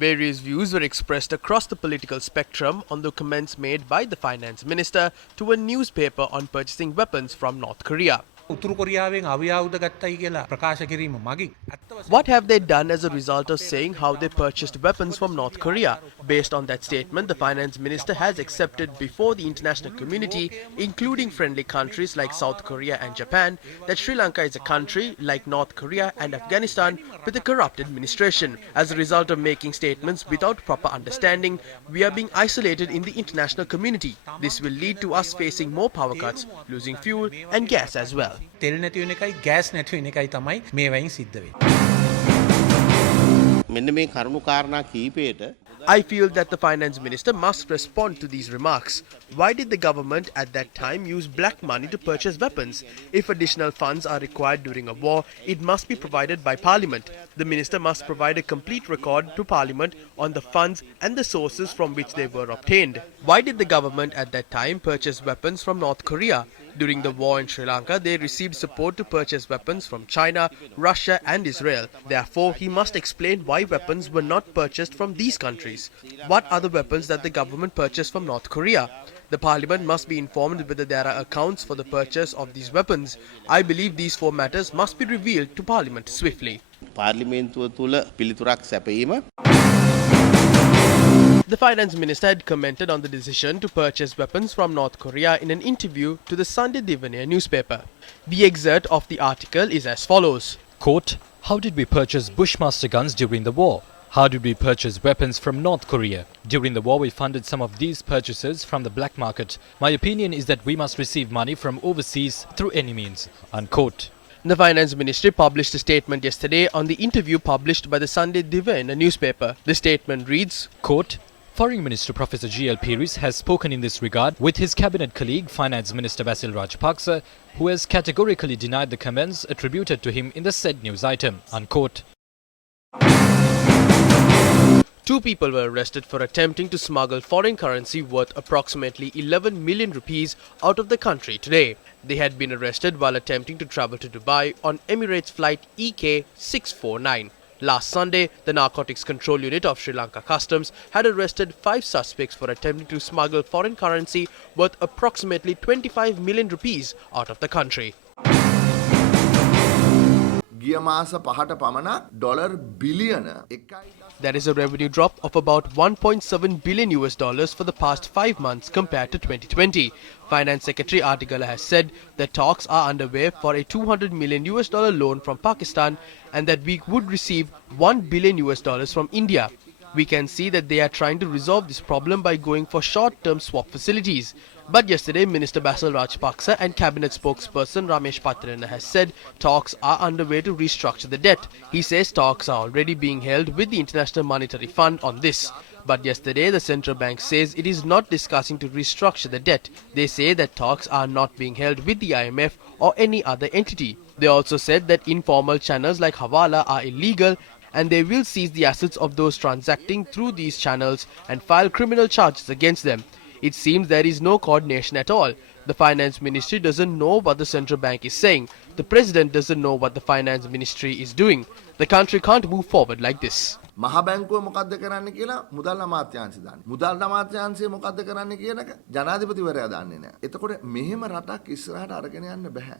Various views were expressed across the political spectrum on the comments made by the finance minister to a newspaper on purchasing weapons from North Korea. උතුරු කොරියාවෙන් අවියාවුද ගත්තයි කියලා ප්‍රකාශ කිරීම මගින් ඇත්ත What have they done as a result of saying how they purchased weapons from North Korea? Based on that statement, the finance minister has accepted before the international community, including friendly countries like South Korea and Japan, that Sri Lanka is a country like North Korea and Afghanistan with a corrupt administration. As a result of making statements without proper understanding, we are being isolated in the international community. This will lead to us facing more power cuts, losing fuel and gas as well. තෙල් නැති වෙන එකයි gas නැති වෙන එකයි තමයි මේ වයින් සිද්ධ වෙන්නේ. මෙන්න මේ කරුණු කාරණා කීපයට I feel that the finance minister must respond to these remarks. Why did the government at that time use black money to purchase weapons? If additional funds are required during a war, it must be provided by parliament. The minister must provide a complete record to parliament on the funds and the sources from which they were obtained. Why did the government at that time purchase weapons from North Korea? During the war in Sri Lanka, they received support to purchase weapons from China, Russia and Israel. Therefore, he must explain why weapons were not purchased from these countries. What are the weapons that the government purchased from North Korea? The parliament must be informed whether there are accounts for the purchase of these weapons. I believe these four matters must be revealed to parliament swiftly. පාර්ලිමේන්තුව තුළ පිළිතුරක් සැපයීම The finance minister had commented on the decision to purchase weapons from North Korea in an interview to the Sunday Divania newspaper. The excerpt of the article is as follows. Quote, how did we purchase Bushmaster guns during the war? How did we purchase weapons from North Korea? During the war, we funded some of these purchases from the black market. My opinion is that we must receive money from overseas through any means. Unquote. The Finance Ministry published a statement yesterday on the interview published by the Sunday Divania newspaper. The statement reads, Quote, Foreign Minister Professor G.L. Peiris has spoken in this regard with his cabinet colleague Finance Minister Basil Rajapaksa, who has categorically denied the comments attributed to him in the said news item. Unquote. Two people were arrested for attempting to smuggle foreign currency worth approximately 11 million rupees out of the country today. They had been arrested while attempting to travel to Dubai on Emirates flight EK 649. Last Sunday, the Narcotics Control Unit of Sri Lanka Customs had arrested 5 suspects for attempting to smuggle foreign currency worth approximately 25 million rupees out of the country. That is a revenue drop of about 1.7 billion US dollars for the past 5 months compared to 2020. Finance Secretary Artigala has said that talks are underway for a 200 million US dollar loan from Pakistan and that we would receive 1 billion US dollars from India. We can see that they are trying to resolve this problem by going for short-term swap facilities. But yesterday, Minister Basil Rajapaksa and Cabinet spokesperson Ramesh Patrana has said talks are underway to restructure the debt. He says talks are already being held with the International Monetary Fund on this. But yesterday, the central bank says it is not discussing to restructure the debt. They say that talks are not being held with the IMF or any other entity. They also said that informal channels like Hawala are illegal and they will seize the assets of those transacting through these channels and file criminal charges against them. It seems there is no coordination at all. The finance ministry doesn't know what the central bank is saying. The president doesn't know what the finance ministry is doing. The country can't move forward like this. මහ බැංකුව මොකද්ද කරන්න කියලා මුදල් අමාත්‍යාංශය දන්නේ. මුදල් අමාත්‍යාංශය මොකද්ද කරන්න කියන එක ජනාධිපතිවරයා දන්නේ නැහැ. එතකොට මෙහෙම රටක් ඉස්සරහට අරගෙන යන්න බෑ.